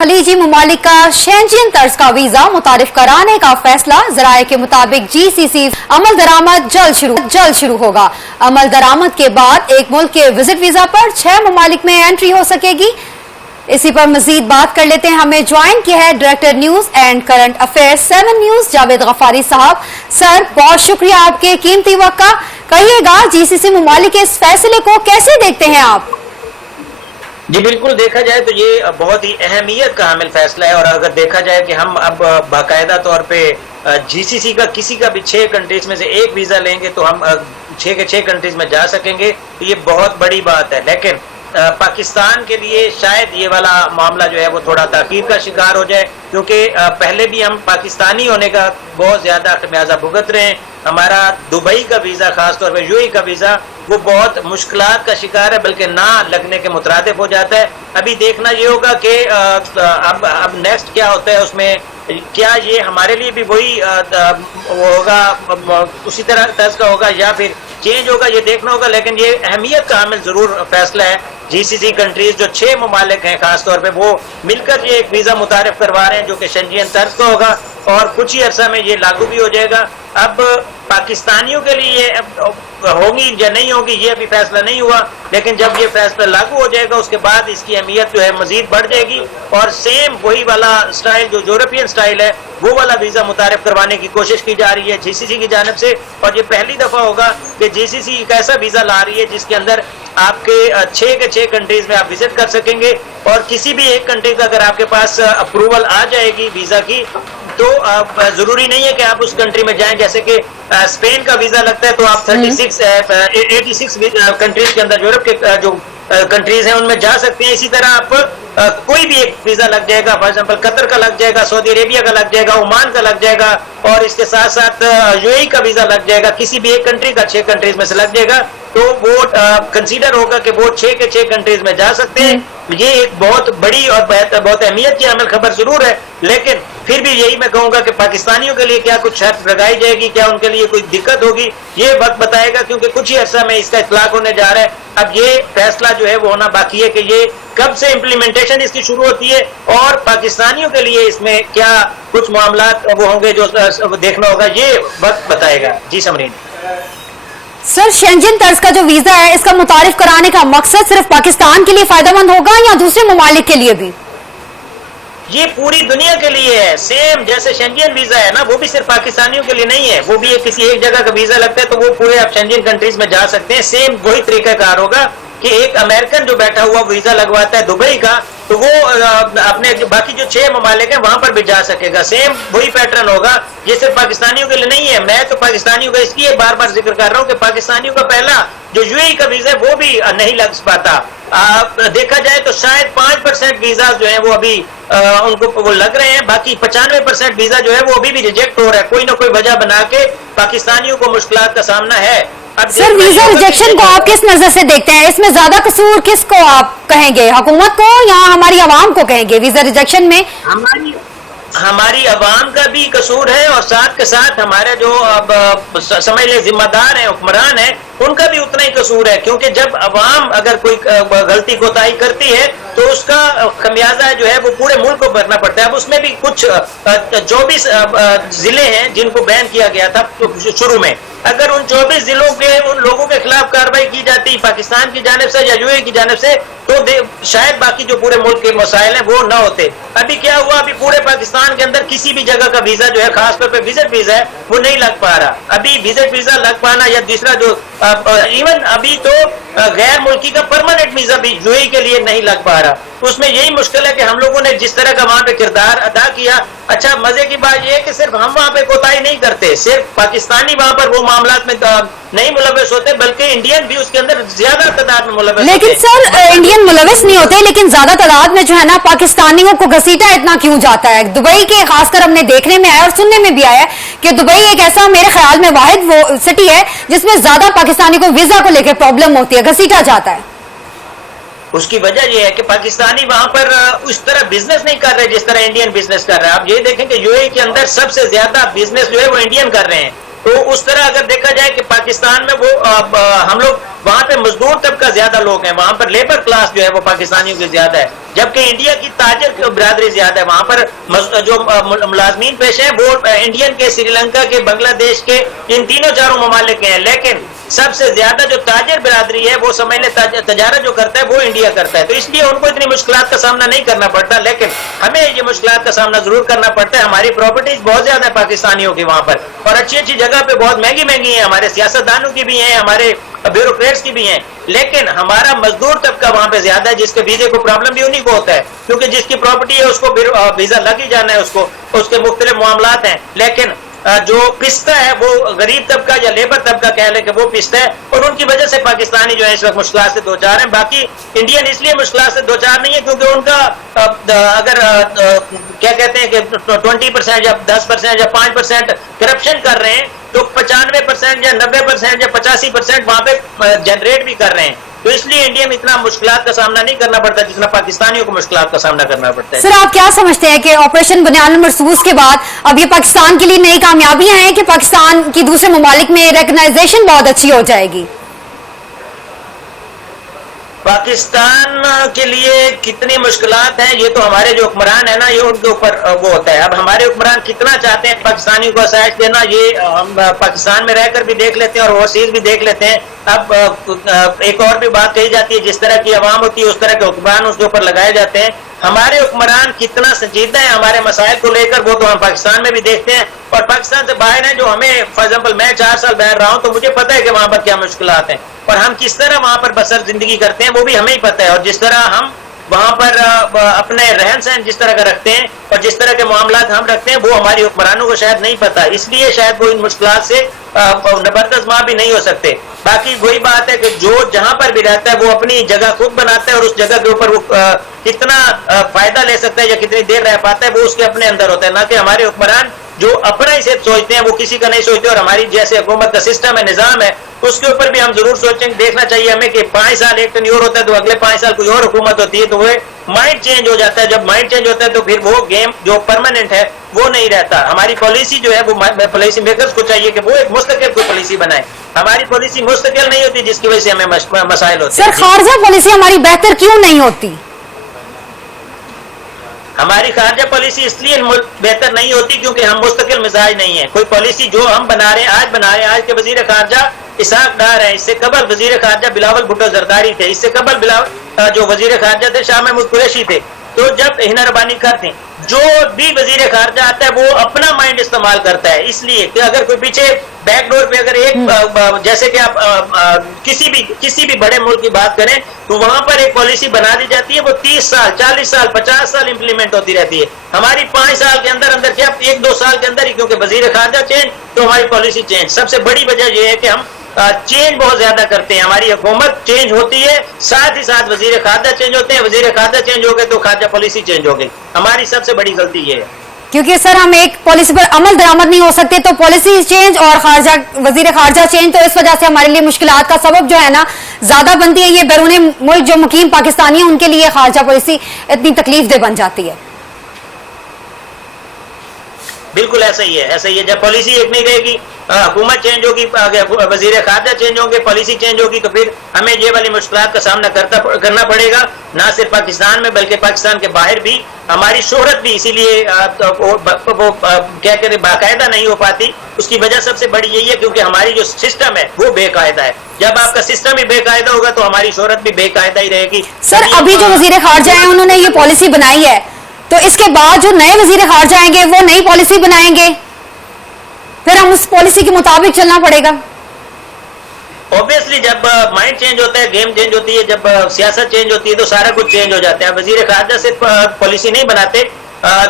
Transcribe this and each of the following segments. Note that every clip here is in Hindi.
खलीजी ममालिक का शेंजियन तर्ज का वीजा मुतारिफ कराने का फैसला। जराये के मुताबिक जीसीसी अमल दरामद जल्द शुरू होगा। अमल दरामद के बाद एक मुल्क के विजिट वीजा पर 6 ममालिक में एंट्री हो सकेगी। इसी पर मजीद बात कर लेते हैं। हमें ज्वाइन किया है director news and current affairs 7 news Javed Gaffari साहब। सर, बहुत शुक्रिया आपके कीमती वक्त का। कहिएगा, जीसीसी ममालिक के इस फैसले को कैसे देखते हैं आप? जी बिल्कुल, देखा जाए तो ये बहुत ही अहमियत का हामिल फैसला है। और अगर देखा जाए कि हम अब बाकायदा तौर पे जीसीसी का किसी का भी 6 कंट्रीज में से एक वीजा लेंगे तो हम 6 के 6 कंट्रीज में जा सकेंगे, तो ये बहुत बड़ी बात है। लेकिन पाकिस्तान के लिए शायद ये वाला मामला जो है वो थोड़ा ताकीर का शिकार हो जाए, क्योंकि पहले भी हम पाकिस्तानी होने का बहुत ज्यादा खमियाजा भुगत रहे हैं। हमारा दुबई का वीजा, खासतौर पर यूएई का वीजा, वो बहुत मुश्किलात का शिकार है, बल्कि ना लगने के मुतरादिफ हो जाता है। अभी देखना ये होगा कि अब नेक्स्ट क्या होता है उसमें, क्या ये हमारे लिए भी वही वो होगा, उसी तरह तर्ज का होगा या फिर चेंज होगा, ये देखना होगा। लेकिन ये अहमियत का हामिल जरूर फैसला है। जीसीसी कंट्रीज जो 6 ममालिक हैं खासतौर पे, वो मिलकर ये एक वीजा मुतारिफ करवा रहे हैं जो कि शेंजियन तर्ज का होगा और कुछ ही अरसा में ये लागू भी हो जाएगा। अब पाकिस्तानियों के लिए होगी या नहीं होगी ये अभी फैसला नहीं हुआ, लेकिन जब ये फैसला लागू हो जाएगा उसके बाद इसकी अहमियत जो है मजीद बढ़ जाएगी और सेम वही वाला स्टाइल जो यूरोपियन स्टाइल है वो वाला वीजा मुतारिफ करवाने की कोशिश की जा रही है जीसीसी की जानिब से। और ये पहली दफा होगा कि जीसीसी एक ऐसा वीजा ला रही है जिसके अंदर आपके 6 के 6 कंट्रीज में आप विजिट कर सकेंगे और किसी भी एक कंट्री का अगर आपके पास अप्रूवल आ जाएगी वीजा की, तो जरूरी नहीं है कि आप उस कंट्री में जाएं। जैसे कि स्पेन का वीजा लगता है तो आप 86 कंट्रीज के अंदर, यूरोप के जो कंट्रीज हैं उनमें जा सकते हैं। इसी तरह आप कोई भी एक वीजा लग जाएगा, फॉर एग्जांपल कतर का लग जाएगा, सऊदी अरेबिया का लग जाएगा, ओमान का लग जाएगा और इसके साथ साथ यूएई का वीजा लग जाएगा। किसी भी एक कंट्री का 6 कंट्रीज में से लग जाएगा तो वो कंसीडर होगा कि वो 6 के 6 कंट्रीज में जा सकते हैं। ये एक बहुत बड़ी और बहुत अहमियत की अमल खबर जरूर है, लेकिन फिर भी यही मैं कहूंगा कि पाकिस्तानियों के लिए क्या कुछ शर्त लगाई जाएगी, क्या उनके लिए कोई दिक्कत होगी, ये वक्त बताएगा, क्योंकि कुछ ही अर्सा में इसका इतलाक होने जा रहा है। अब ये फैसला जो है वो होना बाकी है कि ये कब से इम्प्लीमेंटेशन इसकी शुरू होती है और पाकिस्तानियों के लिए इसमें क्या कुछ मामला वो होंगे जो देखना होगा, ये वक्त बताएगा। जी समरीन सर, शेंजियन तर्ज का जो वीजा है इसका मुतारिफ कराने का मकसद सिर्फ पाकिस्तान के लिए फायदेमंद होगा या दूसरे ममालिक के लिए भी? ये पूरी दुनिया के लिए है। सेम जैसे शेंजियन वीजा है ना, वो भी सिर्फ पाकिस्तानियों के लिए नहीं है, वो भी किसी एक जगह का वीजा लगता है तो वो पूरे आप शेंजियन कंट्रीज में जा सकते हैं। सेम वही तरीकाकार होगा कि एक अमेरिकन जो बैठा हुआ वीजा लगवाता है दुबई का, तो वो अपने बाकी जो 6 ममालिक हैं वहां पर भी जा सकेगा। सेम वही पैटर्न होगा। ये सिर्फ पाकिस्तानियों के लिए नहीं है। मैं तो पाकिस्तानियों का इसलिए बार बार जिक्र कर रहा हूँ कि पाकिस्तानियों का पहला जो यूएई का वीजा है वो भी नहीं लग पाता। देखा जाए तो शायद 5% वीजा जो है वो अभी उनको वो लग रहे हैं, बाकी 95% वीजा जो है वो अभी भी रिजेक्ट हो रहा है। कोई ना कोई वजह बना के पाकिस्तानियों को मुश्किलात का सामना है। सर, वीजा रिजेक्शन को आप किस नजर से देखते हैं? इसमें ज्यादा कसूर किसको आप कहेंगे, हुकूमत को या हमारी आवाम को कहेंगे? वीजा रिजेक्शन में हमारी आवाम का भी कसूर है और साथ के साथ हमारे जो अब समझ ले जिम्मेदार हैं, हुक्मरान हैं, उनका भी उतना ही कसूर है। क्योंकि जब अवाम अगर कोई गलती कोताही करती है तो उसका खमियाजा जो है वो पूरे मुल्क को भरना पड़ता है। अब उसमें भी कुछ 24 जिले हैं जिनको बैन किया गया था शुरू में। अगर उन 24 जिलों के उन लोगों के खिलाफ कार्रवाई की जाती पाकिस्तान की जानिब से या यूएई की जानिब से, तो शायद बाकी जो पूरे मुल्क के मसाइल हैं वो ना होते। अभी क्या हुआ, अभी पूरे पाकिस्तान के अंदर किसी भी जगह का वीजा जो है, खासतौर पे विजिट वीजा है, वो नहीं लग पा रहा। अभी विजिट वीजा लग पाना या दूसरा जो इवन अभी तो गैर मुल्की का परमानेंट वीजा भी यूएई के लिए नहीं लग पा रहा। उसमें यही मुश्किल है कि हम लोगों ने जिस तरह का वहां पे किरदार अदा किया। अच्छा, मजे की बात यह है कि सिर्फ हम वहां पे कोताही नहीं करते, सिर्फ पाकिस्तानी वहां पर वो मामलात में नहीं मुलविस होते, बल्कि इंडियन भी उसके अंदर ज्यादा तादाद में मुलविस होते। लेकिन सर, इंडियन मुलविस नहीं होते, लेकिन ज्यादा तादाद में जो है ना पाकिस्तानियों को घसीटा इतना क्यों जाता है? दुबई के खासकर हमने देखने में आया और सुनने में भी आया कि दुबई एक ऐसा, मेरे ख्याल में वाहिद वो सिटी है जिसमें ज्यादा पाकिस्तानी को वीजा को लेकर प्रॉब्लम होती है, घसीटा जाता है। उसकी वजह यह है कि पाकिस्तानी वहां पर उस तरह बिजनेस नहीं कर रहे जिस तरह इंडियन बिजनेस कर रहे हैं। आप ये देखें कि यूएई के अंदर सबसे ज्यादा बिजनेस जो है वो इंडियन कर रहे हैं। तो उस तरह अगर देखा जाए कि पाकिस्तान में वो हम लोग वहां पे मजदूर तबका ज्यादा लोग हैं, वहां पर लेबर क्लास जो है वो पाकिस्तानियों की ज्यादा है, जबकि इंडिया की ताजर की बिरादरी ज्यादा है। वहां पर जो मुलाजमीन पेश है वो इंडियन के, श्रीलंका के, बांग्लादेश के, इन तीनों चारों ममालिक के हैं, लेकिन सबसे ज्यादा जो ताजर बिरादरी है वो समझ ले तजारत जो करता है वो इंडिया करता है, तो इसलिए उनको इतनी मुश्किलात का सामना नहीं करना पड़ता, लेकिन हमें ये मुश्किलात का सामना जरूर करना पड़ता है। हमारी प्रॉपर्टीज बहुत ज्यादा है पाकिस्तानियों की वहां पर, और अच्छी अच्छी जगह पे बहुत महंगी महंगी है, हमारे सियासतदानों की भी है, हमारे ब्यूरोक्रेट्स की भी हैं, लेकिन हमारा मजदूर तबका वहां पे ज्यादा है, जिसके वीजे को प्रॉब्लम भी उन्हीं को होता है, क्योंकि जिसकी प्रॉपर्टी है उसको वीजा लग ही जाना है, उसको उसके मुख्तलिफ मामलात हैं। लेकिन जो पिसता है वो गरीब तबका या लेबर तबका कह ले कि वो पिसता है, और उनकी वजह से पाकिस्तानी जो है इस वक्त मुश्किल से दो चार हैं। बाकी इंडियन इसलिए मुश्किल से दो चार नहीं है क्योंकि उनका अगर क्या कहते हैं कि 20% या 10% या 5% करप्शन कर रहे हैं, तो 95% या 90% या 85% वहां पे जनरेट भी कर रहे हैं, तो इसलिए इंडिया में इतना मुश्किलात का सामना नहीं करना पड़ता जितना पाकिस्तानियों को मुश्किलात का सामना करना पड़ता है। सर, आप क्या समझते हैं कि ऑपरेशन बुनियाद मरसूस के बाद अब ये पाकिस्तान के लिए नई कामयाबियां हैं कि पाकिस्तान की दूसरे ममालिक में रिकग्नाइजेशन बहुत अच्छी हो जाएगी? पाकिस्तान के लिए कितनी मुश्किलात हैं ये तो हमारे जो हुक्मरान है ना, ये उनके ऊपर वो होता है। अब हमारे हुक्मरान कितना चाहते हैं पाकिस्तानियों को आसाइश देना, ये हम पाकिस्तान में रहकर भी देख लेते हैं और ओवरसीज भी देख लेते हैं। अब एक और भी बात कही जाती है, जिस तरह की आवाम होती है उस तरह के हुक्मरान उसके ऊपर लगाए जाते हैं। हमारे हुक्मरान कितना संजीदा है हमारे मसाइल को लेकर, वो तो हम पाकिस्तान में भी देखते हैं, और पाकिस्तान से बाहर हैं जो हमें, फॉर एग्जाम्पल मैं 4 साल बाहर रहा हूं तो मुझे पता है कि वहां पर क्या मुश्किलात हैं, और हम किस तरह वहां पर बसर जिंदगी करते हैं वो भी हमें ही पता है, और जिस तरह हम वहां पर अपने रहन सहन जिस तरह का रखते हैं और जिस तरह के मामलात हम रखते हैं वो हमारी हुक्मरानों को शायद नहीं पता, इसलिए शायद वो इन मुश्किलात से नबरदस्त भी नहीं हो सकते। बाकी वही बात है कि जो जहां पर भी रहता है वो अपनी जगह खुद बनाता है, और उस जगह के ऊपर वो कितना फायदा ले सकता है या कितनी देर रह पाता है वो उसके अपने अंदर होता है, ना कि हमारे हुक्मरान जो अपना ही सिर्फ सोचते हैं वो किसी का नहीं सोचते। और हमारी जैसे हुकूमत का सिस्टम है, निजाम है, उसके ऊपर भी हम जरूर सोचेंगे, देखना चाहिए हमें कि 5 साल एक टर्न्योर होता है तो अगले 5 साल कोई और हुकूमत होती है, तो वो माइंड चेंज हो जाता है। जब माइंड चेंज होता है तो फिर वो गेम जो परमानेंट है वो नहीं रहता। हमारी पॉलिसी जो है वो पॉलिसी मेकर्स को चाहिए कि वो एक मुस्तकिल कोई पॉलिसी बनाए। हमारी पॉलिसी मुस्तकिल नहीं होती जिसकी वजह से हमें मसाइल होते हैं। सर, खारजा पॉलिसी हमारी बेहतर क्यों नहीं होती? हमारी खारजा पॉलिसी इसलिए बेहतर नहीं होती क्योंकि हम मुस्तकिल मिजाज नहीं है। कोई पॉलिसी जो हम बना रहे हैं, आज बना रहे हैं, आज के वजीर खारजा इसाक डार है, इससे कबल वजीर खारजा बिलावल भुट्टो जरदारी थे, इससे कबल जो वजीर खारजा थे शाह महमूद कुरैशी थे। तो जब हिना रब्बानी खान थे, जो भी वजीर खारजा आता है वो अपना माइंड इस्तेमाल करता है, इसलिए कि अगर कोई पीछे बैकडोर पे अगर एक जैसे कि आप किसी भी बड़े मुल्क की बात करें तो वहां पर एक पॉलिसी बना दी जाती है, वो 30 साल 40 साल 50 साल इंप्लीमेंट होती रहती है। हमारी 5 साल के अंदर अंदर क्या 1-2 साल के अंदर ही, क्योंकि वजीर खारजा चेंज तो हमारी पॉलिसी चेंज। सबसे बड़ी वजह यह है कि हम चेंज बहुत ज्यादा करते हैं, हमारी हुकूमत चेंज होती है, साथ ही साथ वजीर खारजा चेंज होते हैं, वजीर खारजा चेंज हो गए तो खारजा पॉलिसी चेंज हो गई। हमारी सबसे बड़ी गलती ये है, क्योंकि सर हम एक पॉलिसी पर अमल दरामद नहीं हो सकते तो पॉलिसी चेंज और खारजा वजीर खारजा चेंज, तो इस वजह से हमारे लिए मुश्किलात का सबब जो है ना ज्यादा बनती है। ये बैरूनी मुल्क जो मुकीम पाकिस्तानी है उनके लिए खारजा पॉलिसी इतनी तकलीफ दे बन जाती है। बिल्कुल ऐसा ही है, ऐसा ही है। जब पॉलिसी एक नहीं रहेगी, हुकूमत चेंज होगी, वजीर खारजा चेंज होंगे, पॉलिसी चेंज होगी, तो फिर हमें ये वाली मुश्किलात का सामना करना पड़ेगा, ना सिर्फ पाकिस्तान में बल्कि पाकिस्तान के बाहर भी। हमारी शोहरत भी इसीलिए वो क्या कहते बाकायदा नहीं हो पाती, उसकी वजह सबसे बड़ी यही है क्योंकि हमारी जो सिस्टम है वो बेकायदा है। जब आपका सिस्टम ही बेकायदा होगा तो हमारी शोहरत भी बेकायदा ही रहेगी। सर, अभी जो वजीर खारजा है उन्होंने ये पॉलिसी बनाई है, तो इसके बाद जो नए वजीर खारजा आएंगे वो नई पॉलिसी बनाएंगे, फिर हम उस पॉलिसी के मुताबिक चलना पड़ेगा। ऑब्वियसली जब माइंड चेंज होता है, गेम चेंज होती है, जब सियासत चेंज होती है तो सारा कुछ चेंज हो जाता है। वजीर खारजा सिर्फ पॉलिसी नहीं बनाते,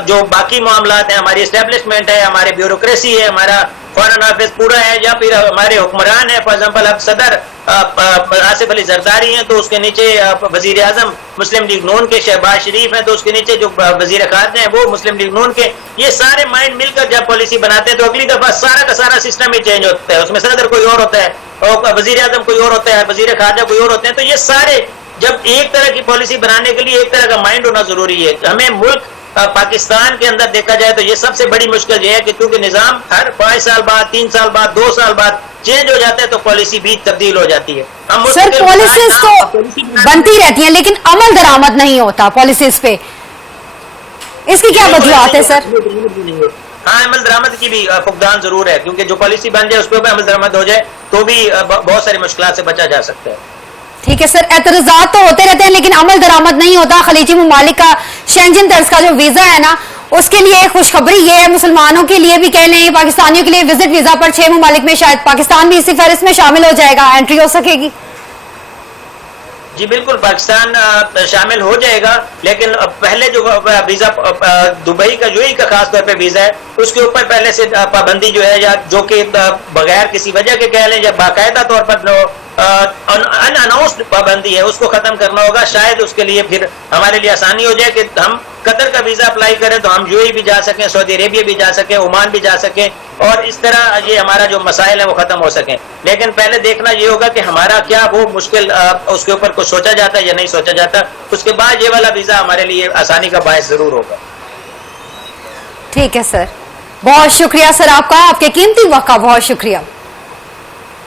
जो बाकी मामलात हैं, हमारी एस्टेब्लिशमेंट है, हमारे ब्यूरोक्रेसी है, हमारा फॉरेन ऑफिस पूरा है, या फिर हमारे हुक्मरान है। फॉर एग्जाम्पल अब सदर आसिफ अली जरदारी हैं तो उसके नीचे वजीर आजम मुस्लिम लीग नून के शहबाज शरीफ हैं, तो उसके नीचे जो वजीर खारजा हैं वो मुस्लिम लीग नून के। ये सारे माइंड मिलकर जब पॉलिसी बनाते हैं तो अगली दफा सारा का सारा सिस्टम ही चेंज होता है। उसमें सदर कोई और होता है और वजीर आजम कोई और होता है, वजीर खारजा कोई और होते हैं। तो ये सारे जब एक तरह की पॉलिसी बनाने के लिए एक तरह का माइंड होना जरूरी है। हमें मुल्क पाकिस्तान के अंदर देखा जाए तो ये सबसे बड़ी मुश्किल ये है कि क्योंकि निजाम हर 5 साल बाद, 3 साल बाद, 2 साल बाद चेंज हो जाता है तो पॉलिसी भी तब्दील हो जाती है। सर पॉलिसीज तो बनती रहती हैं लेकिन अमल दरामद नहीं होता पॉलिसीज पे, इसकी क्या वजूहत है सर? हाँ, अमल दरामद की भी फुकदान जरूर है, क्योंकि जो पॉलिसी बन जाए उस पर अमल दरामद हो जाए तो भी बहुत सारी मुश्किल से बचा जा सकता है। ठीक है सर, एतराजात तो होते रहते हैं लेकिन अमल दरामद नहीं होता। खलीजी ममालिक का शेंजन तर्ज का जो वीजा है ना, उसके लिए खुशखबरी ये है, मुसलमानों के लिए भी कह लें, पाकिस्तानियों के लिए विजिट वीजा पर 6 ममालिक में शायद पाकिस्तान भी इसी फहरिस्त में शामिल हो जाएगा, एंट्री हो सकेगी। जी बिल्कुल, पाकिस्तान शामिल हो जाएगा, लेकिन पहले जो वीजा दुबई का यूएई का खास तौर पे वीजा है उसके ऊपर पहले से पाबंदी जो है, या जो कि बगैर किसी वजह के कह लें या बाकायदा तौर पर अनअनाउंस्ड पाबंदी है, उसको खत्म करना होगा। शायद उसके लिए फिर हमारे लिए आसानी हो जाए कि हम कतर का वीजा अप्लाई करें तो हम यूएई भी जा सकें, सऊदी अरेबिया भी जा सकें, ओमान भी जा सकें, और इस तरह ये हमारा जो मसाइल है वो खत्म हो सकें। लेकिन पहले देखना ये होगा कि हमारा क्या वो मुश्किल उसके ऊपर कुछ सोचा जाता है या नहीं सोचा जाता, उसके बाद ये वाला वीजा हमारे लिए आसानी का बायस जरूर होगा। ठीक है सर, बहुत शुक्रिया सर आपका, आपके कीमती वक्त का बहुत शुक्रिया।